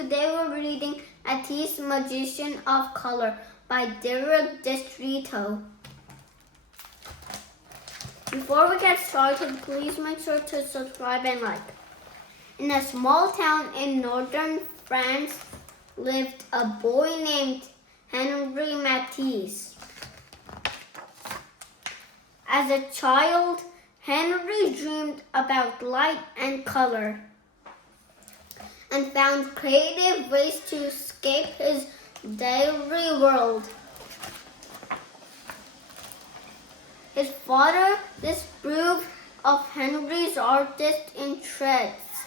today we're reading Matisse, Magician of Color by Derek Distrito. Before we get started, please make sure to subscribe and like. In a small town in northern France lived a boy named Henri Matisse. As a child, Henry dreamed about light and color and found creative ways to escape his daily world. His father disapproved of Henry's artist interests.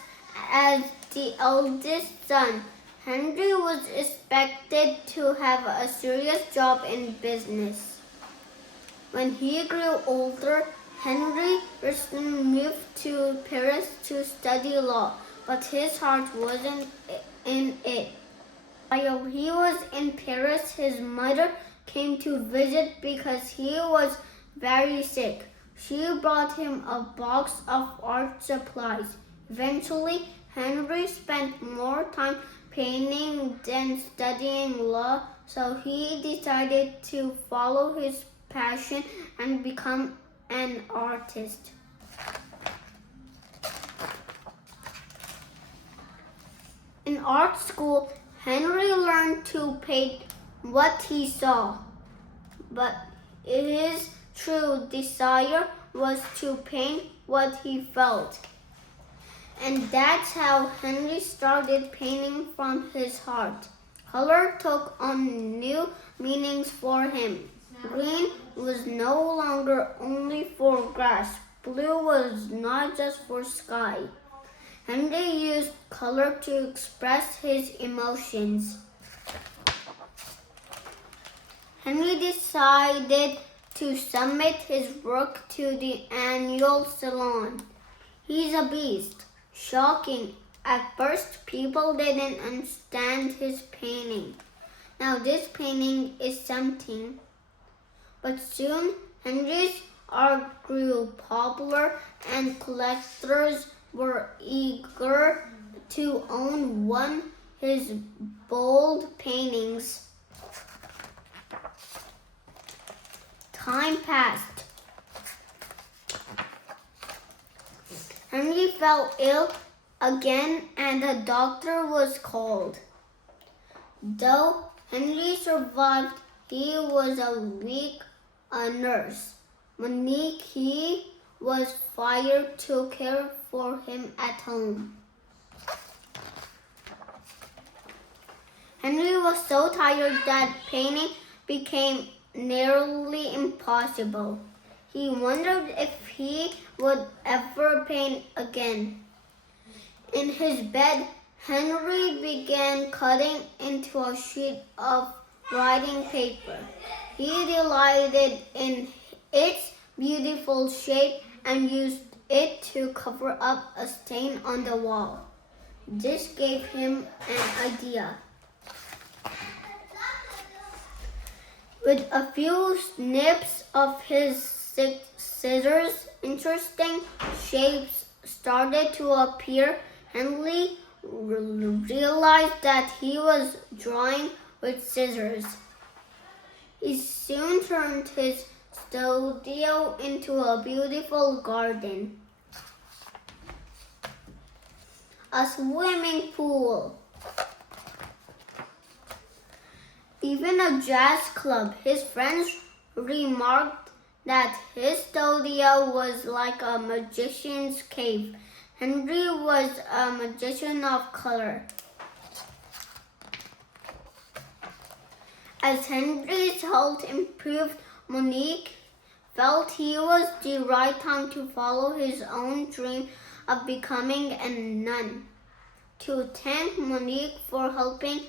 As the eldest son, Henry was expected to have a serious job in business. When he grew older, Henry recently moved to Paris to study law, but his heart wasn't in it. While he was in Paris, his mother came to visit because he was very sick. She brought him a box of art supplies. Eventually, Henry spent more time painting than studying law, so he decided to follow his passion and become an artist. In art school, Henry learned to paint what he saw, but his true desire was to paint what he felt. And that's how Henry started painting from his heart. Color took on new meanings for him. Green was no longer only for grass. Blue was not just for sky. Henry used color to express his emotions. Henry decided to submit his work to the annual salon. He's a beast. Shocking. At first, people didn't understand his painting. Now this painting is something. But soon, Henry's art grew popular and collectors were eager to own one of his bold paintings. Time passed. Henry fell ill again and a doctor was called. Though Henry survived, he was a nurse. Monique, he was fired to care for him at home. Henry was so tired that painting became nearly impossible. He wondered if he would ever paint again. In his bed, Henry began cutting into a sheet of writing paper. He delighted in its beautiful shape and used it to cover up a stain on the wall. This gave him an idea. With a few snips of his scissors, interesting shapes started to appear. Henry realized that he was drawing with scissors. He soon turned his studio into a beautiful garden. A swimming pool. Even a jazz club. His friends remarked that his studio was like a magician's cave. Henry was a magician of color. As Henry's health improved, Monique felt he was the right time to follow his own dream of becoming a nun. To thank Monique for helping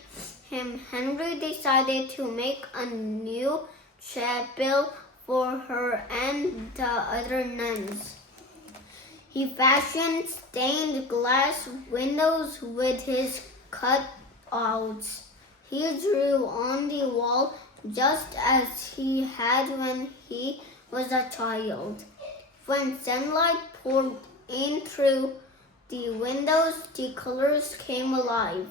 him, Henry decided to make a new chapel for her and the other nuns. He fashioned stained glass windows with his cutouts. He drew on the wall just as he had when he was a child. When sunlight poured in through the windows, the colors came alive.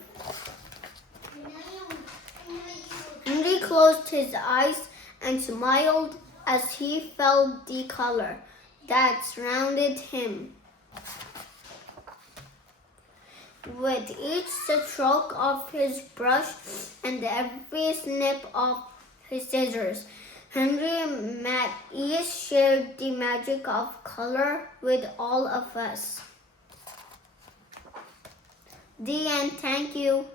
Henry closed his eyes and smiled as he felt the color that surrounded him. With each stroke of his brush and every snip of his scissors, Henry and Matisse shared the magic of color with all of us. The end. Thank you.